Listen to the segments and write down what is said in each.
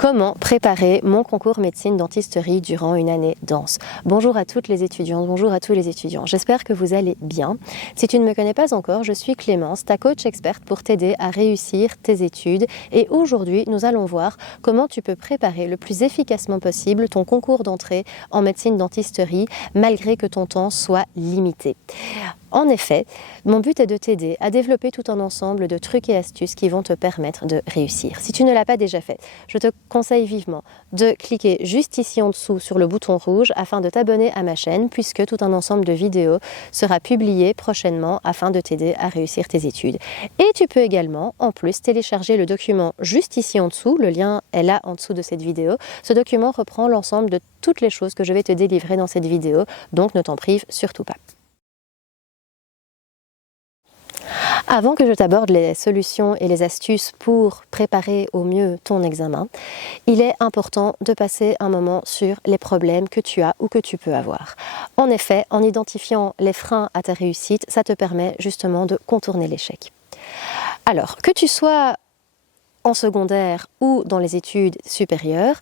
Comment préparer mon concours médecine dentisterie durant une année dense? Bonjour à toutes les étudiantes, bonjour à tous les étudiants. J'espère que vous allez bien. Si tu ne me connais pas encore, je suis Clémence, ta coach experte pour t'aider à réussir tes études. Et aujourd'hui, nous allons voir comment tu peux préparer le plus efficacement possible ton concours d'entrée en médecine dentisterie, malgré que ton temps soit limité. En effet, mon but est de t'aider à développer tout un ensemble de trucs et astuces qui vont te permettre de réussir. Si tu ne l'as pas déjà fait, je te conseille vivement de cliquer juste ici en dessous sur le bouton rouge afin de t'abonner à ma chaîne, puisque tout un ensemble de vidéos sera publié prochainement afin de t'aider à réussir tes études. Et tu peux également, en plus, télécharger le document juste ici en dessous, le lien est là en dessous de cette vidéo. Ce document reprend l'ensemble de toutes les choses que je vais te délivrer dans cette vidéo, donc ne t'en prive surtout pas. Avant que je t'aborde les solutions et les astuces pour préparer au mieux ton examen, il est important de passer un moment sur les problèmes que tu as ou que tu peux avoir. En effet, en identifiant les freins à ta réussite, ça te permet justement de contourner l'échec. Alors, que tu sois en secondaire ou dans les études supérieures,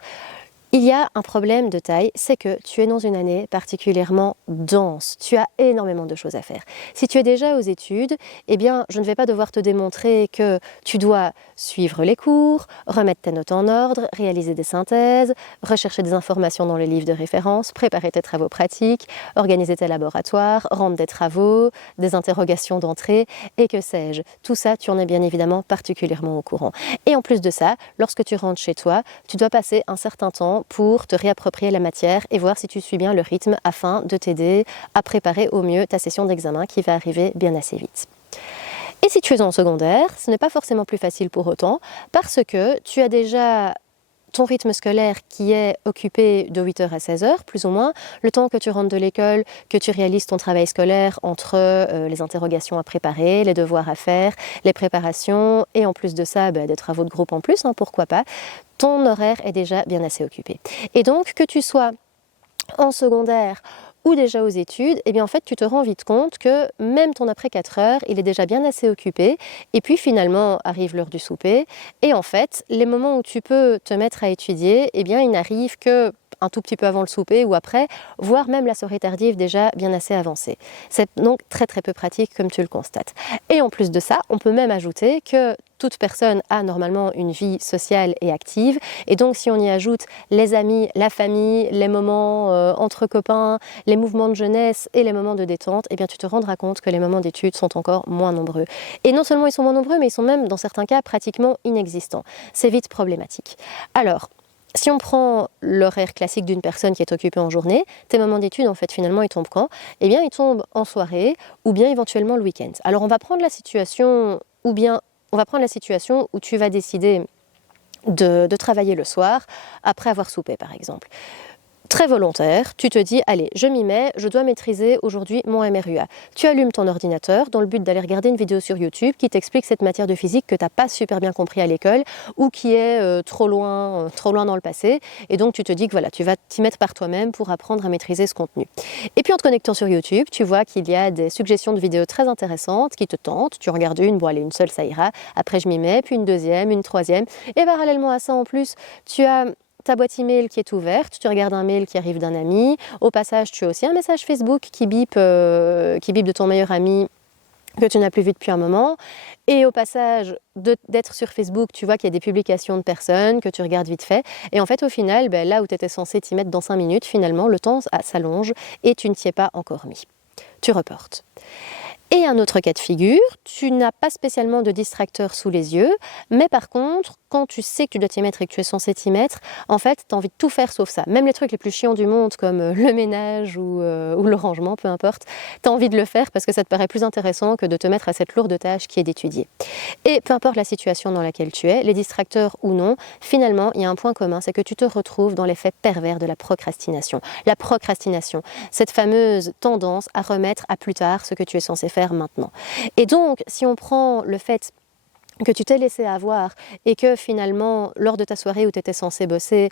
il y a un problème de taille, c'est que tu es dans une année particulièrement dense. Tu as énormément de choses à faire. Si tu es déjà aux études, eh bien, je ne vais pas devoir te démontrer que tu dois suivre les cours, remettre tes notes en ordre, réaliser des synthèses, rechercher des informations dans les livres de référence, préparer tes travaux pratiques, organiser tes laboratoires, rendre des travaux, des interrogations d'entrée et que sais-je. Tout ça, tu en es bien évidemment particulièrement au courant. Et en plus de ça, lorsque tu rentres chez toi, tu dois passer un certain temps pour te réapproprier la matière et voir si tu suis bien le rythme afin de t'aider à préparer au mieux ta session d'examen qui va arriver bien assez vite. Et si tu es en secondaire, ce n'est pas forcément plus facile pour autant parce que tu as déjà ton rythme scolaire qui est occupé de 8h à 16h, plus ou moins, le temps que tu rentres de l'école, que tu réalises ton travail scolaire entre les interrogations à préparer, les devoirs à faire, les préparations et en plus de ça, des travaux de groupe en plus, pourquoi pas, ton horaire est déjà bien assez occupé. Et donc, que tu sois en secondaire ou déjà aux études, eh bien en fait tu te rends vite compte que même ton après 4 heures, il est déjà bien assez occupé et puis finalement arrive l'heure du souper et en fait les moments où tu peux te mettre à étudier, eh bien il n'arrive que un tout petit peu avant le souper ou après, voire même la soirée tardive déjà bien assez avancée. C'est donc très très peu pratique comme tu le constates. Et en plus de ça, on peut même ajouter que toute personne a normalement une vie sociale et active et donc si on y ajoute les amis, la famille, les moments entre copains, les mouvements de jeunesse et les moments de détente, eh bien tu te rendras compte que les moments d'études sont encore moins nombreux. Et non seulement ils sont moins nombreux, mais ils sont même dans certains cas pratiquement inexistants. C'est vite problématique. Alors, si on prend l'horaire classique d'une personne qui est occupée en journée, tes moments d'études, en fait, finalement, ils tombent quand? Eh bien, ils tombent en soirée ou bien éventuellement le week-end. Alors, on va prendre la situation où tu vas décider de travailler le soir après avoir soupé, par exemple. Très volontaire, tu te dis, allez, je m'y mets, je dois maîtriser aujourd'hui mon MRUA. Tu allumes ton ordinateur dans le but d'aller regarder une vidéo sur YouTube qui t'explique cette matière de physique que tu n'as pas super bien compris à l'école ou qui est trop loin dans le passé. Et donc tu te dis que voilà, tu vas t'y mettre par toi-même pour apprendre à maîtriser ce contenu. Et puis en te connectant sur YouTube, tu vois qu'il y a des suggestions de vidéos très intéressantes qui te tentent. Tu regardes une, bon allez, une seule ça ira, après je m'y mets, puis une deuxième, une troisième. Et parallèlement à ça en plus, tu as ta boîte email qui est ouverte, tu regardes un mail qui arrive d'un ami, au passage tu as aussi un message Facebook qui bip de ton meilleur ami que tu n'as plus vu depuis un moment, et au passage d'être sur Facebook, tu vois qu'il y a des publications de personnes que tu regardes vite fait, et en fait au final, là où tu étais censé t'y mettre dans 5 minutes, finalement le temps s'allonge et tu ne t'y es pas encore mis. Tu reportes. Et un autre cas de figure, tu n'as pas spécialement de distracteur sous les yeux, mais par contre, quand tu sais que tu dois t'y mettre et que tu es censé t'y mettre, en fait, tu as envie de tout faire sauf ça. Même les trucs les plus chiants du monde, comme le ménage ou le rangement, peu importe, tu as envie de le faire parce que ça te paraît plus intéressant que de te mettre à cette lourde tâche qui est d'étudier. Et peu importe la situation dans laquelle tu es, les distracteurs ou non, finalement, il y a un point commun, c'est que tu te retrouves dans l'effet pervers de la procrastination. La procrastination, cette fameuse tendance à remettre à plus tard ce que tu es censé faire maintenant. Et donc, si on prend le fait que tu t'es laissé avoir et que finalement, lors de ta soirée où tu étais censé bosser,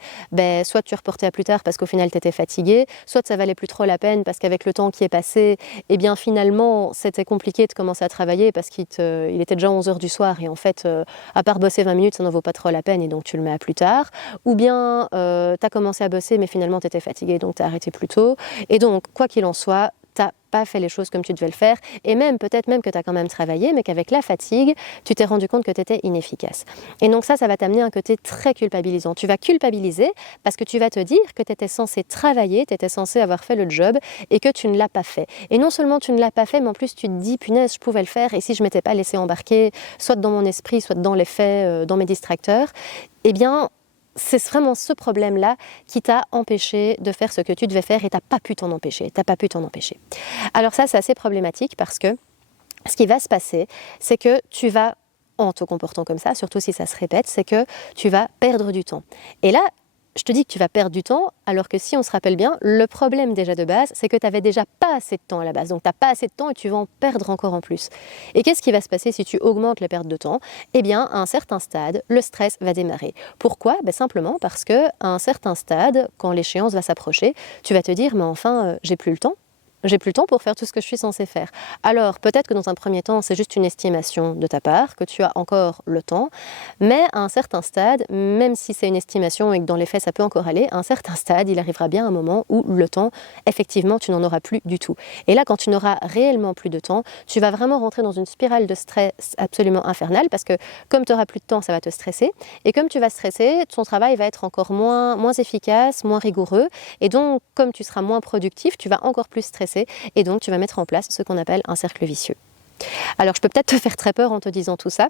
soit tu reportais à plus tard parce qu'au final tu étais fatigué, soit ça valait plus trop la peine parce qu'avec le temps qui est passé, eh bien finalement c'était compliqué de commencer à travailler parce qu'il était déjà 11 h du soir et en fait, à part bosser 20 minutes, ça n'en vaut pas trop la peine et donc tu le mets à plus tard. Ou bien tu as commencé à bosser mais finalement tu étais fatigué donc tu as arrêté plus tôt. Et donc, quoi qu'il en soit, t'as pas fait les choses comme tu devais le faire et même peut-être même que tu as quand même travaillé mais qu'avec la fatigue, tu t'es rendu compte que tu étais inefficace. Et donc ça va t'amener un côté très culpabilisant. Tu vas culpabiliser parce que tu vas te dire que tu étais censé travailler, tu étais censé avoir fait le job et que tu ne l'as pas fait. Et non seulement tu ne l'as pas fait, mais en plus tu te dis punaise, je pouvais le faire et si je m'étais pas laissé embarquer, soit dans mon esprit, soit dans les faits, dans mes distracteurs, eh bien c'est vraiment ce problème-là qui t'a empêché de faire ce que tu devais faire et t'as pas pu t'en empêcher. Alors ça, c'est assez problématique parce que ce qui va se passer, c'est que tu vas, en te comportant comme ça, surtout si ça se répète, c'est que tu vas perdre du temps. Et là, je te dis que tu vas perdre du temps, alors que si on se rappelle bien, le problème déjà de base, c'est que tu n'avais déjà pas assez de temps à la base. Donc tu n'as pas assez de temps et tu vas en perdre encore en plus. Et qu'est-ce qui va se passer si tu augmentes les pertes de temps? Eh bien, à un certain stade, le stress va démarrer. Pourquoi? Simplement parce qu'à un certain stade, quand l'échéance va s'approcher, tu vas te dire, mais enfin, j'ai plus le temps. J'ai plus le temps pour faire tout ce que je suis censée faire. Alors, peut-être que dans un premier temps, c'est juste une estimation de ta part, que tu as encore le temps, mais à un certain stade, même si c'est une estimation et que dans les faits, ça peut encore aller, à un certain stade, il arrivera bien un moment où le temps, effectivement, tu n'en auras plus du tout. Et là, quand tu n'auras réellement plus de temps, tu vas vraiment rentrer dans une spirale de stress absolument infernale, parce que comme tu n'auras plus de temps, ça va te stresser, et comme tu vas stresser, ton travail va être encore moins efficace, moins rigoureux, et donc, comme tu seras moins productif, tu vas encore plus stresser, et donc tu vas mettre en place ce qu'on appelle un cercle vicieux. Alors je peux peut-être te faire très peur en te disant tout ça,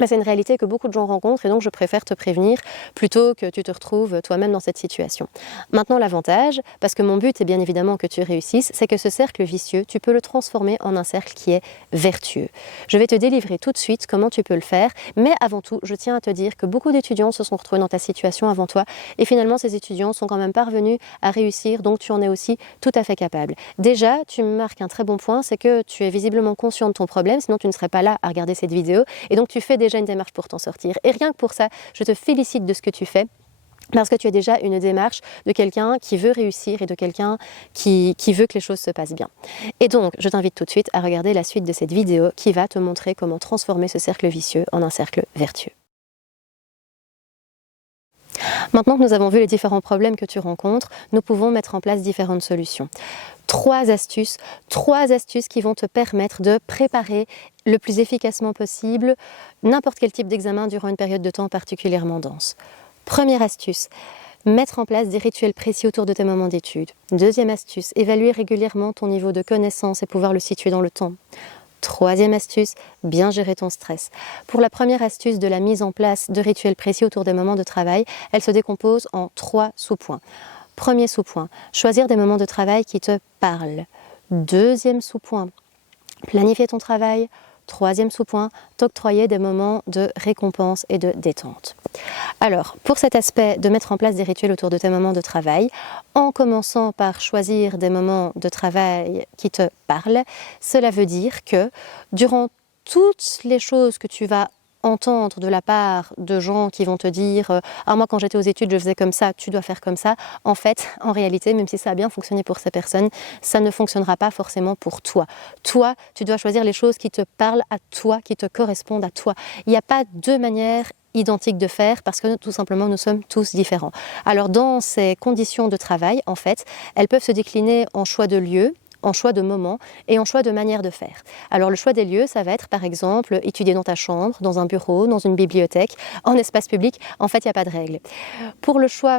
mais c'est une réalité que beaucoup de gens rencontrent et donc je préfère te prévenir plutôt que tu te retrouves toi-même dans cette situation. Maintenant l'avantage, parce que mon but est bien évidemment que tu réussisses, c'est que ce cercle vicieux, tu peux le transformer en un cercle qui est vertueux. Je vais te délivrer tout de suite comment tu peux le faire, mais avant tout, je tiens à te dire que beaucoup d'étudiants se sont retrouvés dans ta situation avant toi et finalement ces étudiants sont quand même parvenus à réussir, donc tu en es aussi tout à fait capable. Déjà, tu me marques un très bon point, c'est que tu es visiblement conscient de ton problème, sinon tu ne serais pas là à regarder cette vidéo et donc tu fais déjà une démarche pour t'en sortir. Et rien que pour ça, je te félicite de ce que tu fais. Parce que tu as déjà une démarche de quelqu'un qui veut réussir et de quelqu'un qui veut que les choses se passent bien. Et donc, je t'invite tout de suite à regarder la suite de cette vidéo qui va te montrer comment transformer ce cercle vicieux en un cercle vertueux. Maintenant que nous avons vu les différents problèmes que tu rencontres, nous pouvons mettre en place différentes solutions. Trois astuces qui vont te permettre de préparer le plus efficacement possible n'importe quel type d'examen durant une période de temps particulièrement dense. Première astuce, mettre en place des rituels précis autour de tes moments d'études. Deuxième astuce, évaluer régulièrement ton niveau de connaissance et pouvoir le situer dans le temps. Troisième astuce, bien gérer ton stress. Pour la première astuce de la mise en place de rituels précis autour des moments de travail, elle se décompose en 3 sous-points. Premier sous-point, choisir des moments de travail qui te parlent. Deuxième sous-point, planifier ton travail. Troisième sous-point, t'octroyer des moments de récompense et de détente. Alors, pour cet aspect de mettre en place des rituels autour de tes moments de travail, en commençant par choisir des moments de travail qui te parlent, cela veut dire que durant toutes les choses que tu vas entendre de la part de gens qui vont te dire « Ah, moi quand j'étais aux études je faisais comme ça, tu dois faire comme ça », en fait, en réalité, même si ça a bien fonctionné pour ces personnes, ça ne fonctionnera pas forcément pour toi. Toi, tu dois choisir les choses qui te parlent à toi, qui te correspondent à toi. Il n'y a pas deux manières identiques de faire parce que tout simplement nous sommes tous différents. Alors dans ces conditions de travail, en fait, elles peuvent se décliner en choix de lieu, en choix de moment et en choix de manière de faire. Alors le choix des lieux, ça va être par exemple étudier dans ta chambre, dans un bureau, dans une bibliothèque, en espace public. En fait, il n'y a pas de règle. Pour le choix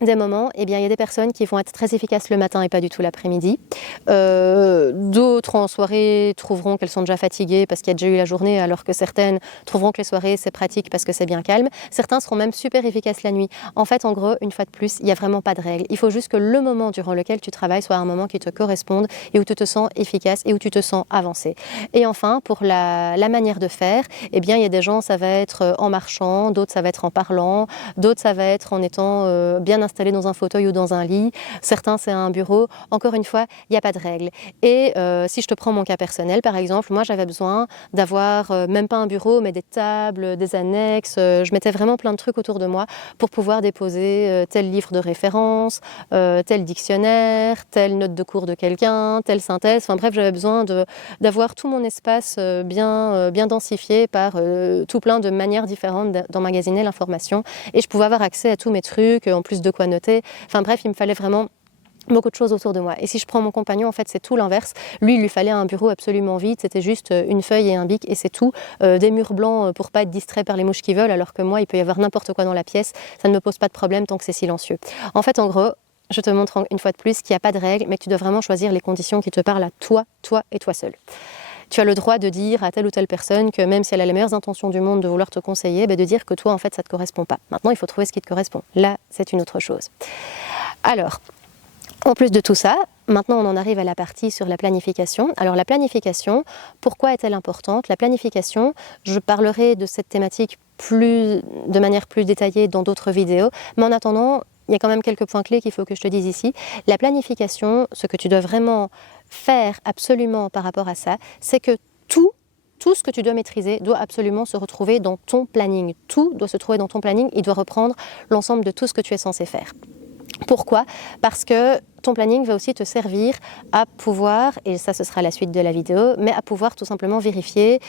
des moments, eh bien, il y a des personnes qui vont être très efficaces le matin et pas du tout l'après-midi. D'autres en soirée trouveront qu'elles sont déjà fatiguées parce qu'il y a déjà eu la journée, alors que certaines trouveront que les soirées c'est pratique parce que c'est bien calme. Certains seront même super efficaces la nuit. En fait, en gros, une fois de plus, il n'y a vraiment pas de règle. Il faut juste que le moment durant lequel tu travailles soit un moment qui te corresponde et où tu te sens efficace et où tu te sens avancé. Et enfin, pour la manière de faire, eh bien, il y a des gens, ça va être en marchant, d'autres ça va être en parlant, d'autres ça va être en étant bien installé installé dans un fauteuil ou dans un lit, certains c'est un bureau. Encore une fois, il n'y a pas de règle. Et si je te prends mon cas personnel, par exemple, moi j'avais besoin d'avoir même pas un bureau, mais des tables, des annexes. Je mettais vraiment plein de trucs autour de moi pour pouvoir déposer tel livre de référence, tel dictionnaire, telle note de cours de quelqu'un, telle synthèse. Enfin bref, j'avais besoin d'avoir tout mon espace bien densifié par tout plein de manières différentes d'emmagasiner l'information. Et je pouvais avoir accès à tous mes trucs, en plus de quoi noter. Enfin bref, il me fallait vraiment beaucoup de choses autour de moi. Et si je prends mon compagnon, en fait, c'est tout l'inverse. Lui, il lui fallait un bureau absolument vide. C'était juste une feuille et un bic et c'est tout. Des murs blancs pour pas être distrait par les mouches qui volent, alors que moi, il peut y avoir n'importe quoi dans la pièce. Ça ne me pose pas de problème tant que c'est silencieux. En fait, en gros, je te montre une fois de plus qu'il n'y a pas de règle, mais que tu dois vraiment choisir les conditions qui te parlent à toi et toi seul. Tu as le droit de dire à telle ou telle personne que même si elle a les meilleures intentions du monde de vouloir te conseiller, de dire que toi, en fait, ça ne te correspond pas. Maintenant, il faut trouver ce qui te correspond. Là, c'est une autre chose. Alors, en plus de tout ça, maintenant on en arrive à la partie sur la planification. Alors la planification, pourquoi est-elle importante? La planification, je parlerai de cette thématique de manière plus détaillée dans d'autres vidéos, mais en attendant, il y a quand même quelques points clés qu'il faut que je te dise ici. La planification, ce que tu dois vraiment faire absolument par rapport à ça, c'est que tout ce que tu dois maîtriser doit absolument se retrouver dans ton planning. Tout doit se trouver dans ton planning, il doit reprendre l'ensemble de tout ce que tu es censé faire. Pourquoi? Parce que ton planning va aussi te servir à pouvoir, et ça ce sera la suite de la vidéo, mais à pouvoir tout simplement vérifier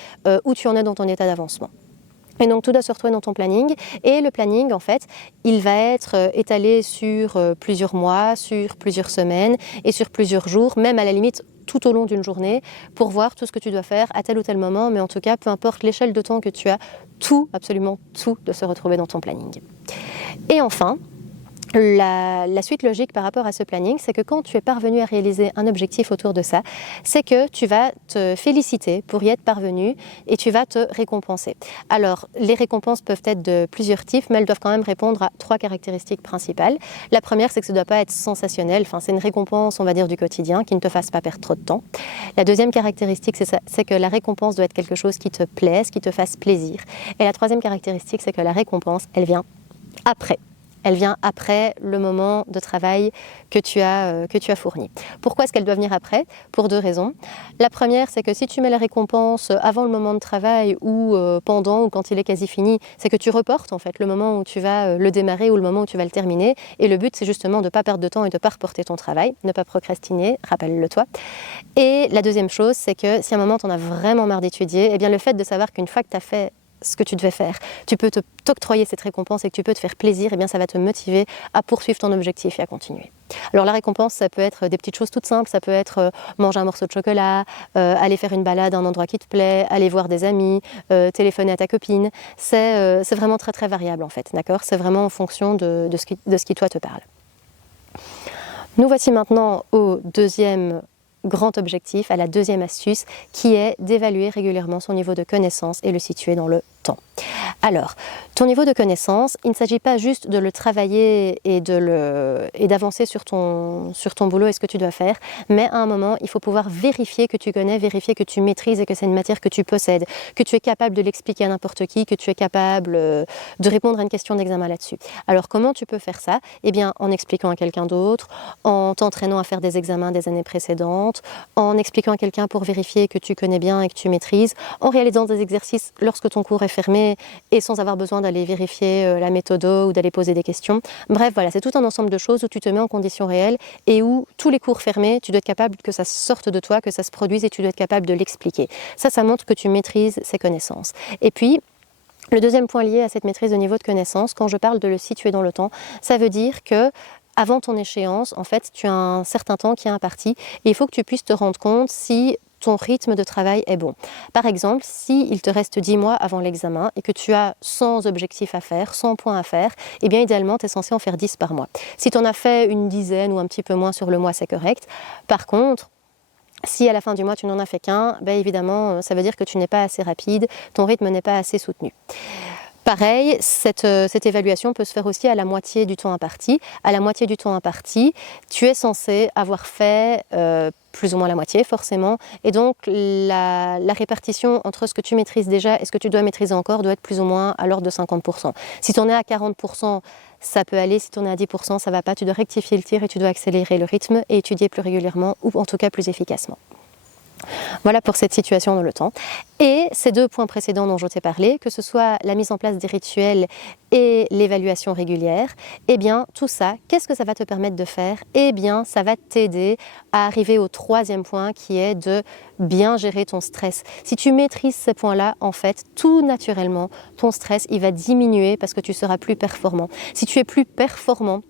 où tu en es dans ton état d'avancement. Et donc tout doit se retrouver dans ton planning et le planning en fait il va être étalé sur plusieurs mois, sur plusieurs semaines et sur plusieurs jours, même à la limite tout au long d'une journée pour voir tout ce que tu dois faire à tel ou tel moment, mais en tout cas peu importe l'échelle de temps que tu as, tout, absolument tout doit se retrouver dans ton planning. Et enfin, la suite logique par rapport à ce planning, c'est que quand tu es parvenu à réaliser un objectif autour de ça, c'est que tu vas te féliciter pour y être parvenu et tu vas te récompenser. Alors, les récompenses peuvent être de plusieurs types, mais elles doivent quand même répondre à 3 caractéristiques principales. La première, c'est que ça ne doit pas être sensationnel, enfin, c'est une récompense, on va dire, du quotidien, qui ne te fasse pas perdre trop de temps. La deuxième caractéristique, c'est que la récompense doit être quelque chose qui te plaise, qui te fasse plaisir. Et la troisième caractéristique, c'est que la récompense, elle vient après. Elle vient après le moment de travail que tu as fourni. Pourquoi est-ce qu'elle doit venir après? Pour 2 raisons. La première, c'est que si tu mets la récompense avant le moment de travail ou pendant ou quand il est quasi fini, c'est que tu reportes en fait le moment où tu vas le démarrer ou le moment où tu vas le terminer. Et le but, c'est justement de ne pas perdre de temps et de ne pas reporter ton travail, ne pas procrastiner, rappelle-le toi. Et la deuxième chose, c'est que si à un moment tu en as vraiment marre d'étudier, eh bien le fait de savoir qu'une fois que tu as fait ce que tu devais faire, tu peux t'octroyer cette récompense et que tu peux te faire plaisir, et bien ça va te motiver à poursuivre ton objectif et à continuer. Alors la récompense, ça peut être des petites choses toutes simples, ça peut être manger un morceau de chocolat, aller faire une balade à un endroit qui te plaît, aller voir des amis, téléphoner à ta copine. C'est vraiment très très variable en fait, d'accord? C'est vraiment en fonction de ce qui toi te parle. Nous voici maintenant au deuxième grand objectif, à la deuxième astuce, qui est d'évaluer régulièrement son niveau de connaissance et le situer dans le temps. Alors, ton niveau de connaissance, il ne s'agit pas juste de le travailler et d'avancer sur ton boulot et ce que tu dois faire, mais à un moment, il faut pouvoir vérifier que tu connais, vérifier que tu maîtrises et que c'est une matière que tu possèdes, que tu es capable de l'expliquer à n'importe qui, que tu es capable de répondre à une question d'examen là-dessus. Alors, comment tu peux faire ça? Eh bien, en expliquant à quelqu'un d'autre, en t'entraînant à faire des examens des années précédentes, en expliquant à quelqu'un pour vérifier que tu connais bien et que tu maîtrises, en réalisant des exercices lorsque ton cours est fermé et sans avoir besoin d'aller vérifier la méthode ou d'aller poser des questions. Bref, voilà, c'est tout un ensemble de choses où tu te mets en conditions réelles et où tous les cours fermés, tu dois être capable que ça sorte de toi, que ça se produise et tu dois être capable de l'expliquer. Ça montre que tu maîtrises ces connaissances. Et puis, le deuxième point lié à cette maîtrise de niveau de connaissance, quand je parle de le situer dans le temps, ça veut dire que avant ton échéance, en fait, tu as un certain temps qui est imparti et il faut que tu puisses te rendre compte si ton rythme de travail est bon. Par exemple, s'il te reste 10 mois avant l'examen et que tu as 100 objectifs à faire, 100 points à faire, eh bien idéalement, tu es censé en faire 10 par mois. Si tu en as fait une dizaine ou un petit peu moins sur le mois, c'est correct. Par contre, si à la fin du mois, tu n'en as fait qu'un, ben évidemment, ça veut dire que tu n'es pas assez rapide, ton rythme n'est pas assez soutenu. Pareil, cette évaluation peut se faire aussi à la moitié du temps imparti. À la moitié du temps imparti, tu es censé avoir fait plus ou moins la moitié forcément, et donc la répartition entre ce que tu maîtrises déjà et ce que tu dois maîtriser encore doit être plus ou moins à l'ordre de 50%. Si tu en es à 40%, ça peut aller, si tu en es à 10%, ça ne va pas, tu dois rectifier le tir et tu dois accélérer le rythme et étudier plus régulièrement ou en tout cas plus efficacement. Voilà pour cette situation dans le temps. Et ces deux points précédents dont je t'ai parlé, que ce soit la mise en place des rituels et l'évaluation régulière, eh bien tout ça, qu'est-ce que ça va te permettre de faire? Eh bien ça va t'aider à arriver au troisième point qui est de bien gérer ton stress. Si tu maîtrises ces points-là, en fait, tout naturellement, ton stress, il va diminuer parce que tu seras plus performant. Si tu es plus performant,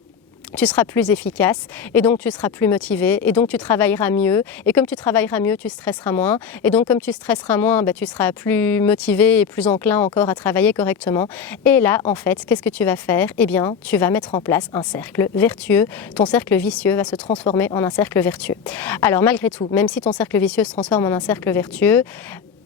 tu seras plus efficace et donc tu seras plus motivé et donc tu travailleras mieux, et comme tu travailleras mieux, tu stresseras moins, et donc comme tu stresseras moins, tu seras plus motivé et plus enclin encore à travailler correctement. Et là, en fait, qu'est-ce que tu vas faire? Eh bien, tu vas mettre en place un cercle vertueux. Ton cercle vicieux va se transformer en un cercle vertueux. Alors malgré tout, même si ton cercle vicieux se transforme en un cercle vertueux,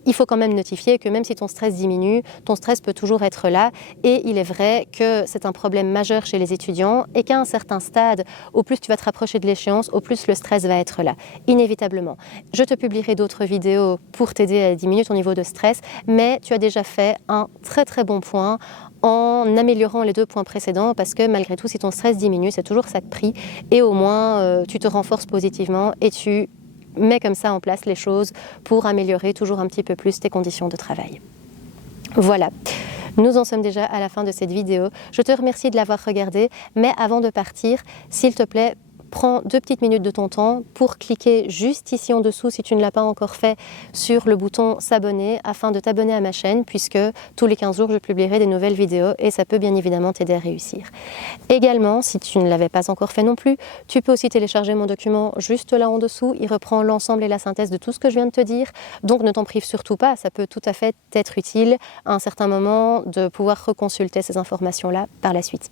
il faut quand même notifier que même si ton stress diminue, ton stress peut toujours être là, et il est vrai que c'est un problème majeur chez les étudiants et qu'à un certain stade, au plus tu vas te rapprocher de l'échéance, au plus le stress va être là, inévitablement. Je te publierai d'autres vidéos pour t'aider à diminuer ton niveau de stress, mais tu as déjà fait un très très bon point en améliorant les deux points précédents, parce que malgré tout, si ton stress diminue, c'est toujours ça de prix, et au moins tu te renforces positivement et tu mets comme ça en place les choses pour améliorer toujours un petit peu plus tes conditions de travail. Voilà, nous en sommes déjà à la fin de cette vidéo. Je te remercie de l'avoir regardée, mais avant de partir, s'il te plaît, prends 2 petites minutes de ton temps pour cliquer juste ici en dessous, si tu ne l'as pas encore fait, sur le bouton s'abonner afin de t'abonner à ma chaîne, puisque tous les 15 jours je publierai des nouvelles vidéos et ça peut bien évidemment t'aider à réussir. Également, si tu ne l'avais pas encore fait non plus, tu peux aussi télécharger mon document juste là en dessous. Il reprend l'ensemble et la synthèse de tout ce que je viens de te dire, donc ne t'en prive surtout pas, ça peut tout à fait t'être utile à un certain moment de pouvoir reconsulter ces informations-là par la suite.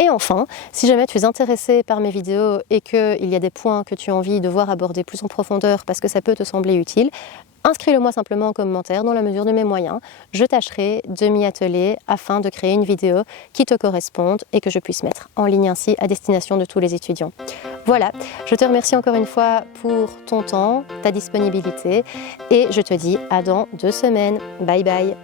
Et enfin, si jamais tu es intéressé par mes vidéos et qu'il y a des points que tu as envie de voir abordés plus en profondeur parce que ça peut te sembler utile, inscris-le-moi simplement en commentaire dans la mesure de mes moyens. Je tâcherai de m'y atteler afin de créer une vidéo qui te corresponde et que je puisse mettre en ligne ainsi à destination de tous les étudiants. Voilà, je te remercie encore une fois pour ton temps, ta disponibilité, et je te dis à dans 2 semaines. Bye bye!